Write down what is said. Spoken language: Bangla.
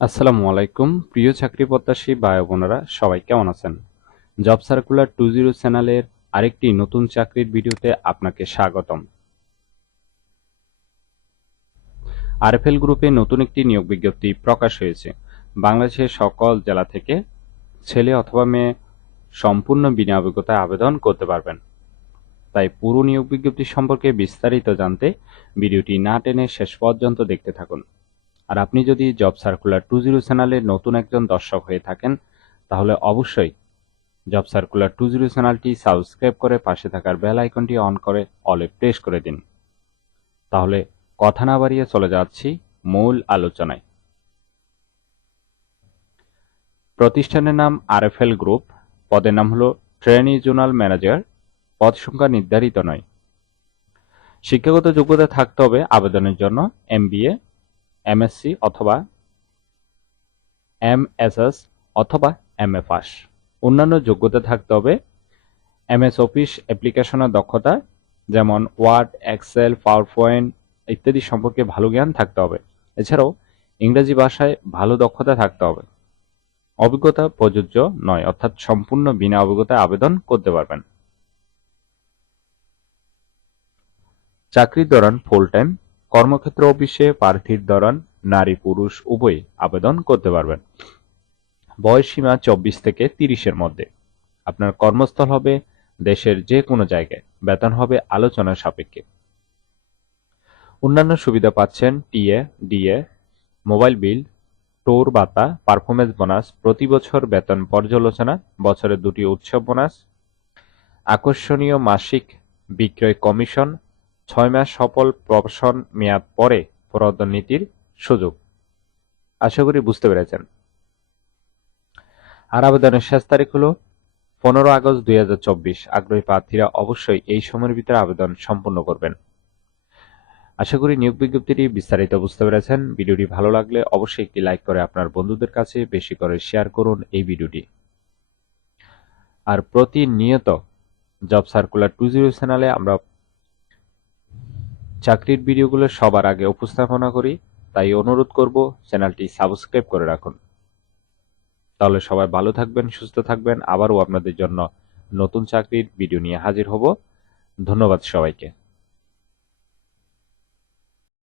আসসালামু আলাইকুম প্রিয় চাকরি প্রত্যাশী ভাই বোনেরা, সবাই কেমন আছেন? জব সার্কুলার 20 চ্যানেলের আরেকটি নতুন চাকরির ভিডিওতে আপনাকে স্বাগতম। আরএফএল গ্রুপে নতুন একটি নিয়োগ বিজ্ঞপ্তি প্রকাশ হয়েছে। বাংলাদেশের সকল জেলা থেকে ছেলে অথবা মেয়ে সম্পূর্ণ বিনা অভিজ্ঞতায় আবেদন করতে পারবেন। তাই পুরো নিয়োগ বিজ্ঞপ্তি সম্পর্কে বিস্তারিত জানতে ভিডিওটি না টেনে শেষ পর্যন্ত দেখতে থাকুন। আর আপনি যদি জব সার্কুলার 20 চ্যানেলের নতুন একজন দর্শক হয়ে থাকেন, তাহলে অবশ্যই জব সার্কুলার 20 চ্যানেলটি সাবস্ক্রাইব করে পাশে থাকার বেল আইকনটি অন করে অলে প্রেস করে দিন। তাহলে কথা না বাড়িয়ে চলে যাচ্ছি মূল আলোচনায়। প্রতিষ্ঠানের নাম আরএফএল গ্রুপ, পদের নাম হলো ট্রেনি জোনাল ম্যানেজার, পদ সংখ্যা নির্ধারিত নয়। শিক্ষাগত যোগ্যতা থাকতে হবে আবেদনের জন্য এমবিএ, এমএসসি অথবা এমএসএস অথবা এমএ পাস। অন্যান্য যোগ্যতা থাকতে হবে এমএস অফিস অ্যাপ্লিকেশনের দক্ষতা, যেমন ওয়ার্ড, এক্সেল, পাওয়ার পয়েন্ট ইত্যাদি সম্পর্কে ভালো জ্ঞান থাকতে হবে। এছাড়াও ইংরেজি ভাষায় ভালো দক্ষতা থাকতে হবে। অভিজ্ঞতা প্রযোজ্য নয়, অর্থাৎ সম্পূর্ণ বিনা অভিজ্ঞতায় আবেদন করতে পারবেন। চাকরির ধরন ফুল টাইম। কর্মক্ষেত্র অফিসে প্রার্থীর ধরন নারী পুরুষ উভয়ই আবেদন করতে পারবেন। বয়স সীমা 24 থেকে 30-এর মধ্যে। আপনার কর্মস্থল হবে দেশের যে কোনো জায়গায়। বেতন হবে আলোচনা সাপেক্ষে। অন্যান্য সুবিধা পাচ্ছেন TA, DA, mobile bill, tour ভাতা, পারফরমেন্স বোনাস, প্রতি বছর বেতন পর্যালোচনা, বছরে 2টি উৎসব বোনাস, আকর্ষণীয় মাসিক বিক্রয় কমিশন, 6 মাস সফল প্রবাসন মেয়াদ পরে পদোন্নতির সুযোগ। আশা করি বুঝতে পেরেছেন। আর আবেদনের শেষ তারিখ হলো 15 আগস্ট 2024। আগ্রহী প্রার্থীরা অবশ্যই এই সময়ের ভিতরে আবেদন সম্পন্ন করবেন। আশা করি নিয়োগ বিজ্ঞপ্তিটি বিস্তারিত বুঝতে পেরেছেন। ভিডিওটি ভালো লাগলে অবশ্যই একটি লাইক করে আপনার বন্ধুদের কাছে বেশি করে শেয়ার করুন এই ভিডিওটি। আর প্রতিনিয়ত জব সার্কুলার 20 চ্যানেলে আমরা চাকরির ভিডিওগুলো সবার আগে উপস্থাপনা করি, তাই অনুরোধ করব চ্যানেলটি সাবস্ক্রাইব করে রাখুন। তাহলে সবাই ভালো থাকবেন, সুস্থ থাকবেন। আবারও আপনাদের জন্য নতুন চাকরির ভিডিও নিয়ে হাজির হব। ধন্যবাদ সবাইকে।